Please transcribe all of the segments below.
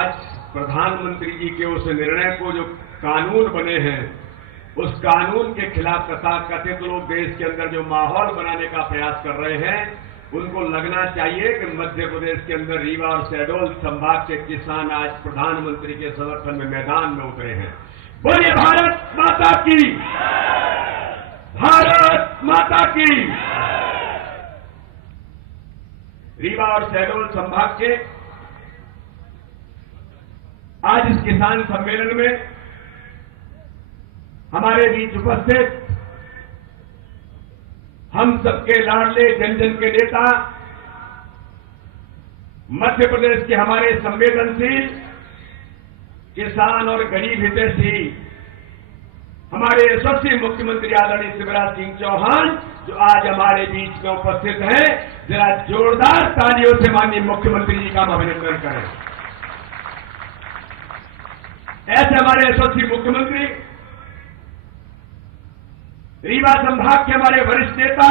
आज प्रधानमंत्री जी के उस निर्णय को, जो कानून बने हैं, उस कानून के खिलाफ कथित लोग देश के अंदर जो माहौल बनाने का प्रयास कर रहे हैं, उनको लगना चाहिए कि मध्य प्रदेश के अंदर रीवा और शहडोल संभाग के किसान आज प्रधानमंत्री के समर्थन में मैदान में उतरे हैं। बोलिए भारत माता की, भारत माता की। रीवा और शहडोल संभाग के आज इस किसान सम्मेलन में हमारे बीच उपस्थित हम सबके लाडले जन जन के नेता, मध्य प्रदेश के हमारे संवेदनशील किसान और गरीब हितैषी हमारे यशस्वी मुख्यमंत्री आदरणीय शिवराज सिंह चौहान, जो आज हमारे बीच में उपस्थित हैं, जरा जोरदार तालियों से माननीय मुख्यमंत्री जी का हम अभिनंदन करें। ऐसे हमारे यशस्वी मुख्यमंत्री, रीवा संभाग के हमारे वरिष्ठ नेता,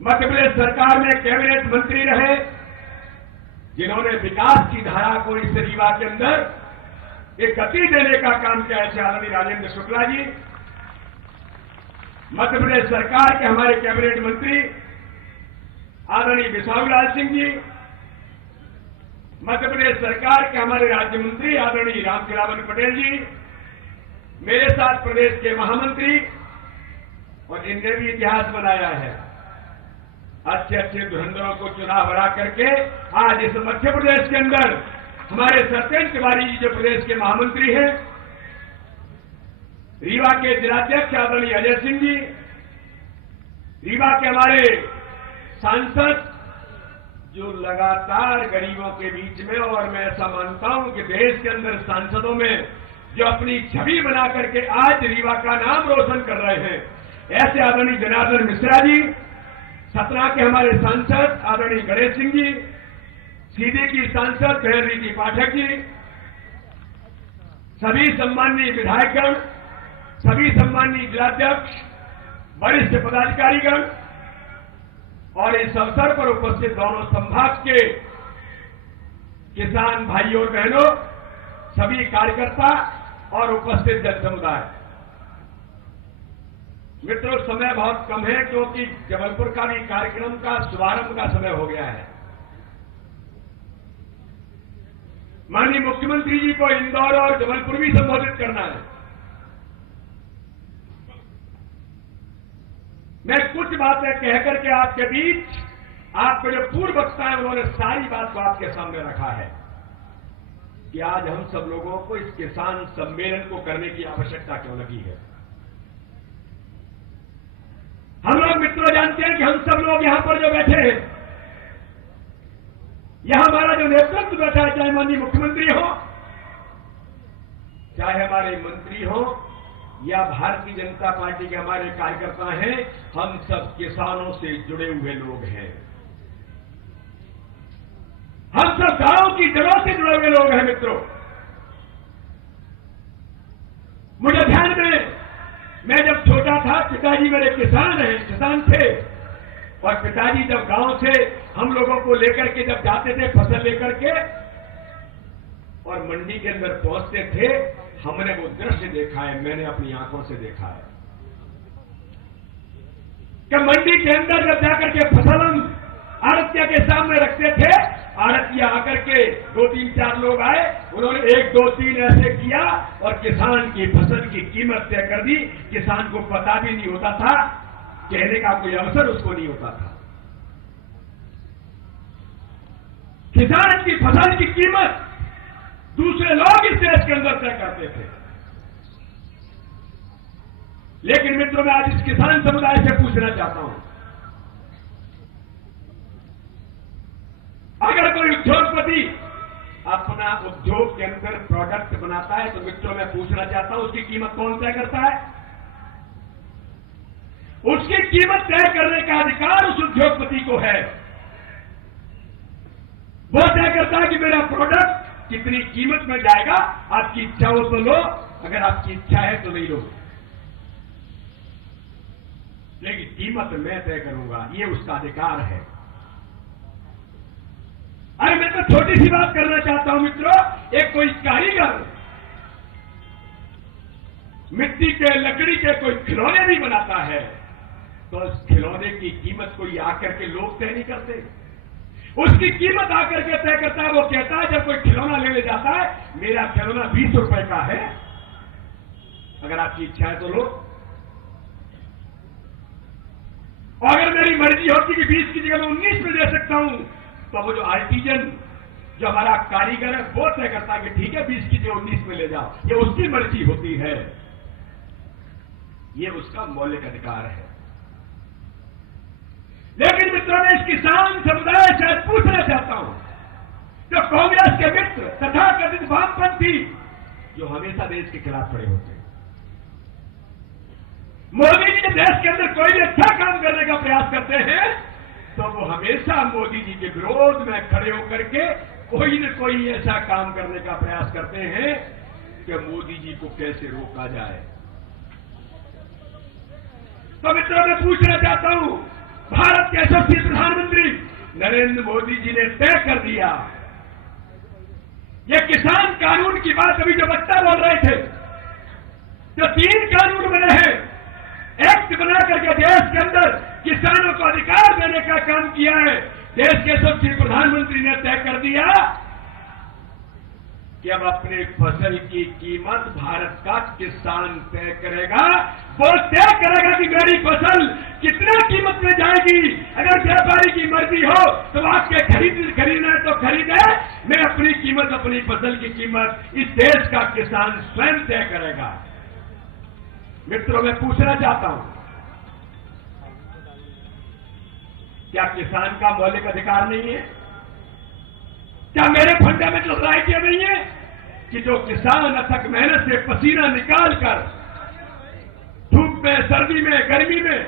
मध्य प्रदेश सरकार में कैबिनेट मंत्री रहे, जिन्होंने विकास की धारा को इस रीवा के अंदर एक गति देने का काम किया, ऐसे आदरणीय राजेंद्र शुक्ला जी। मध्य प्रदेश सरकार के हमारे कैबिनेट मंत्री आदरणीय बिसाहूलाल सिंह जी, मध्य प्रदेश सरकार के हमारे राज्य मंत्री आदरणीय रामखिलावन पटेल जी, मेरे साथ प्रदेश के महामंत्री, और इनने भी इतिहास बनाया है। अच्छे अच्छे धुरंधरों को चुनाव हरा करके आज इस मध्य प्रदेश के अंदर हमारे सत्येंद्र तिवारी जी, जो प्रदेश के महामंत्री हैं, रीवा के जिलाध्यक्ष आदरणीय अजय सिंह जी, रीवा के हमारे सांसद, जो लगातार गरीबों के बीच में, और मैं ऐसा मानता हूं कि देश के अंदर सांसदों में जो अपनी छवि बना करके आज रीवा का नाम रोशन कर रहे हैं, ऐसे आदरणीय जनार्दन मिश्रा जी, सतना के हमारे सांसद आदरणीय गणेश सिंह जी, सीधी की सांसद बहनरीति पाठक जी, सभी सम्माननीय विधायकगण, सभी सम्माननीय जिलाध्यक्ष, वरिष्ठ पदाधिकारीगण, और इस अवसर पर उपस्थित दोनों संभाग के किसान भाइयों और बहनों, सभी कार्यकर्ता और उपस्थित जन समुदाय। मित्रों, समय बहुत कम है, क्योंकि जबलपुर का भी कार्यक्रम का शुभारंभ का समय हो गया है। माननीय मुख्यमंत्री जी को इंदौर और जबलपुर भी संबोधित करना है। मैं कुछ बातें कहकर के आपके बीच, आपके जो पूर्व वक्ता है, उन्होंने सारी बात को आपके सामने रखा है कि आज हम सब लोगों को इस किसान सम्मेलन को करने की आवश्यकता क्यों लगी है। हम लोग मित्रों जानते हैं कि हम सब लोग यहां पर जो बैठे हैं, यहां हमारा जो नेतृत्व बैठा है, चाहे माननीय मुख्यमंत्री हो, चाहे हमारे मंत्री हो, या भारतीय जनता पार्टी के हमारे कार्यकर्ता हैं, हम सब किसानों से जुड़े हुए लोग हैं। हम सब गांव की जड़ों से जुड़े हुए लोग हैं। मित्रों, मुझे ध्यान में, मैं जब छोटा था, पिताजी मेरे किसान थे, और पिताजी जब गांव से हम लोगों को लेकर के जब जाते थे फसल लेकर के, और मंडी के अंदर पहुंचते थे, हमने वो दृश्य देखा है, मैंने अपनी आंखों से देखा है कि मंडी के अंदर जब जाकर के फसल हम आड़तिया के सामने रखते थे, आड़तिया आकर के 2-3-4 लोग आए, उन्होंने 1-2-3 ऐसे किया और किसान की फसल की कीमत तय कर दी। किसान को पता भी नहीं होता था, कहने का कोई अवसर उसको नहीं होता था। किसान की फसल की कीमत दूसरे लोग इस देश के अंदर तय करते थे। लेकिन मित्रों, मैं आज इस किसान समुदाय से पूछना चाहता हूं, अगर कोई उद्योगपति अपना उद्योग के अंदर प्रोडक्ट बनाता है, तो मित्रों मैं पूछना चाहता हूं, उसकी कीमत कौन तय करता है? उसकी कीमत तय करने का अधिकार उस उद्योगपति को है। वो तय करता है कि मेरा प्रोडक्ट कितनी कीमत में जाएगा। आपकी इच्छा हो तो लो, अगर आपकी इच्छा है तो नहीं लो, लेकिन कीमत मैं तय करूंगा, ये उसका अधिकार है। अरे मैं तो छोटी सी बात करना चाहता हूं मित्रों, एक कोई कारीगर मिट्टी के लकड़ी के कोई खिलौने भी बनाता है तो उस खिलौने की कीमत कोई आकर के लोग तय नहीं करते, उसकी कीमत आकर के तय करता है। वो कहता है जब कोई खिलौना लेने जाता है, मेरा खिलौना 20 रुपए का है, अगर आपकी इच्छा है तो लो। और अगर मेरी मर्जी होती कि 20 की जगह मैं 19 में दे सकता हूं, तो वो जो आर्टिजन, जो हमारा कारीगर है, वो तय करता है कि ठीक है 20 की जगह 19 में ले जाओ। ये उसकी मर्जी होती है, ये उसका मौलिक अधिकार है। लेकिन मित्रों, मैं इस किसान समुदाय से पूछना चाहता हूं, जो कांग्रेस के मित्र तथा कथित वामपंथी जो हमेशा देश के खिलाफ खड़े होते हैं, मोदी जी देश के अंदर कोई भी अच्छा काम करने का प्रयास करते हैं तो वो हमेशा मोदी जी के विरोध में खड़े होकर के कोई न कोई ऐसा काम करने का प्रयास करते हैं कि मोदी जी को कैसे रोका जाए। तो मित्रों, मैं पूछना चाहता हूं, भारत के यशस्वी प्रधानमंत्री नरेंद्र मोदी जी ने तय कर दिया, ये किसान कानून की बात अभी जो वक्ता बोल रहे थे, जो 3 कानून बने हैं, एक्ट बना करके देश के अंदर किसानों को अधिकार देने का काम किया है। देश के यशस्वी प्रधानमंत्री ने तय कर दिया कि अब अपने फसल की कीमत भारत का किसान तय करेगा। वो तय करेगा कि मेरी फसल कितना कीमत में जाएगी। अगर व्यापारी की मर्जी हो तो आपके खरीदना है तो खरीदे, मैं अपनी कीमत, अपनी फसल की कीमत इस देश का किसान स्वयं तय करेगा। मित्रों, मैं पूछना चाहता हूं, क्या किसान का मौलिक अधिकार नहीं है? क्या मेरे फंडामेंटल राइट ये नहीं है कि जो किसान अथक मेहनत से पसीना निकाल कर धूप में, सर्दी में, गर्मी में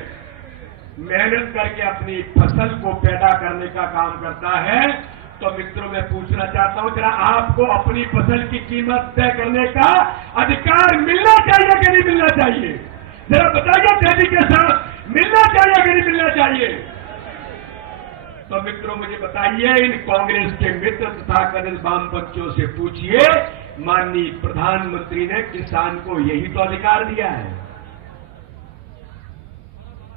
मेहनत करके अपनी फसल को पैदा करने का काम करता है, तो मित्रों, मैं पूछना चाहता हूं, जरा आपको अपनी फसल की कीमत तय करने का अधिकार मिलना चाहिए कि नहीं मिलना चाहिए? जरा बताइए तेजी के साथ, मिलना चाहिए कि नहीं मिलना चाहिए? तो मित्रों, मुझे बताइए, इन कांग्रेस के मित्र तथा कथित वामपंथियों से पूछिए, माननीय प्रधानमंत्री ने किसान को यही तो अधिकार दिया है,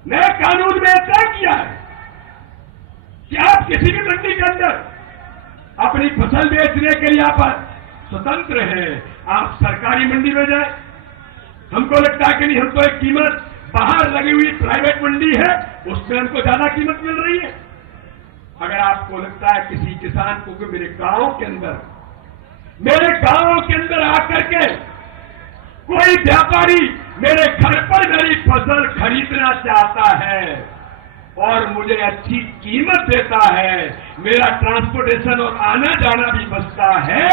नए कानून में तय किया है कि आप किसी भी मंडी के अंदर अपनी फसल बेचने के लिए आप स्वतंत्र हैं। आप सरकारी मंडी में जाए, हमको लगता है कि नहीं, हमको एक कीमत बाहर लगी हुई प्राइवेट मंडी है, उसमें हमको ज्यादा कीमत मिल रही है। अगर आपको लगता है किसी किसान को कि मेरे गांव के अंदर आकर के कोई व्यापारी मेरे घर पर मेरी फसल खरीदना चाहता है और मुझे अच्छी कीमत देता है, मेरा ट्रांसपोर्टेशन और आना जाना भी बचता है,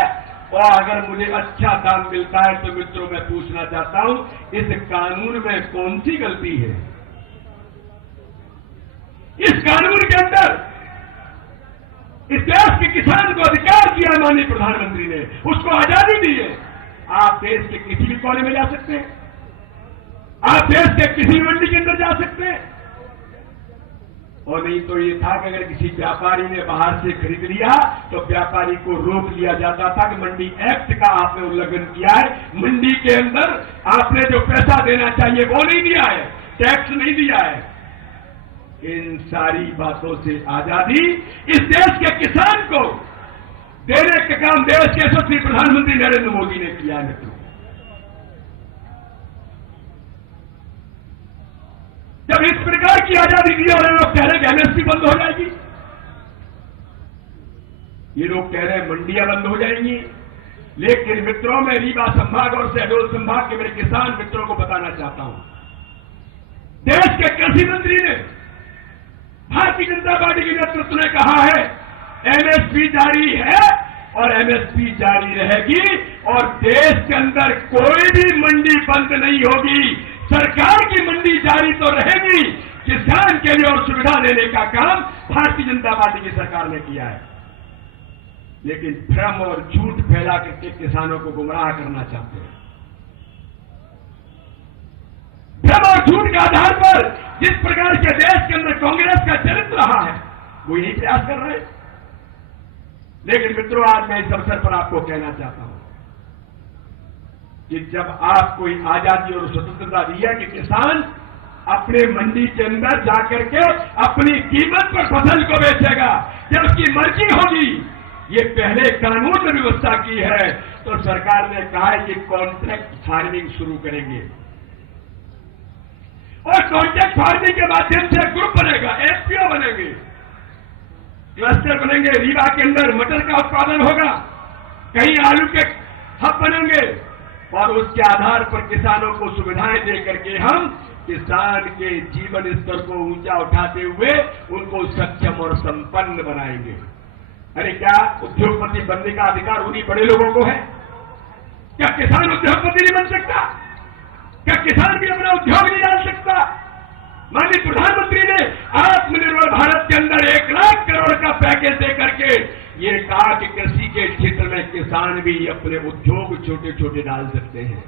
और अगर मुझे अच्छा दाम मिलता है, तो मित्रों, मैं पूछना चाहता हूं, इस कानून में कौन सी गलती है? इस कानून के अंदर इस देश के किसान को अधिकार दिया माननीय प्रधानमंत्री ने, उसको आजादी दी है। आप देश के किसी भी कोने में जा सकते हैं, आप देश के किसी भी मंडी के अंदर जा सकते हैं। और नहीं तो ये था कि अगर किसी व्यापारी ने बाहर से खरीद लिया तो व्यापारी को रोक लिया जाता था कि मंडी एक्ट का आपने उल्लंघन किया है, मंडी के अंदर आपने जो पैसा देना चाहिए वो नहीं दिया है, टैक्स नहीं दिया है। इन सारी बातों से आजादी इस देश के किसान को देने का काम देश के यशस्वी प्रधानमंत्री नरेंद्र मोदी ने किया है। मित्रों, जब इस प्रकार की आजादी दी और लोग कह रहे हैं कि एमएसपी बंद हो जाएगी, ये लोग कह रहे हैं मंडियां बंद हो जाएंगी, लेकिन मित्रों, मैं रीवा संभाग और शहडोल संभाग के मेरे किसान मित्रों को बताना चाहता हूं, देश के कृषि मंत्री ने, भारतीय जनता पार्टी के नेतृत्व ने कहा है एमएसपी जारी है और एमएसपी जारी रहेगी और देश के अंदर कोई भी मंडी बंद नहीं होगी, सरकार की मंडी जारी तो रहेगी। किसान के लिए और सुविधा देने का काम भारतीय जनता पार्टी की सरकार ने किया है, लेकिन भ्रम और झूठ फैला करके किसानों को गुमराह करना चाहते हैं। भ्रम और झूठ के आधार पर जिस प्रकार के देश के अंदर कांग्रेस का चरित्र रहा है, वो यही प्रयास कर रहे हैं। लेकिन मित्रों, आज मैं इस अवसर पर आपको कहना चाहता हूं कि जब आपको आजादी और स्वतंत्रता दी है कि किसान अपने मंडी के अंदर जाकर के अपनी कीमत पर फसल को बेचेगा, जब उसकी मर्जी होगी, ये पहले कानून में व्यवस्था की है, तो सरकार ने कहा है कि कॉन्ट्रैक्ट फार्मिंग शुरू करेंगे और कॉन्ट्रैक्ट फार्मिंग के माध्यम से ग्रुप बनेगा, एफपीओ बनेंगे, क्लस्टर बनेंगे। रीवा के अंदर मटर का उत्पादन होगा, कहीं आलू के हब बनेंगे और उसके आधार पर किसानों को सुविधाएं देकर के हम किसान के जीवन स्तर को ऊंचा उठाते हुए उनको सक्षम और संपन्न बनाएंगे। अरे क्या उद्योगपति बनने का अधिकार उन्हीं बड़े लोगों को है? क्या किसान उद्योगपति नहीं बन सकता? क्या किसान भी अपना उद्योग नहीं डाल सकता? माननीय प्रधानमंत्री ने आत्मनिर्भर भारत के अंदर 1 लाख करोड़ का पैकेज देकर के ये कहा कि कृषि के क्षेत्र में किसान भी अपने उद्योग छोटे छोटे डाल सकते हैं।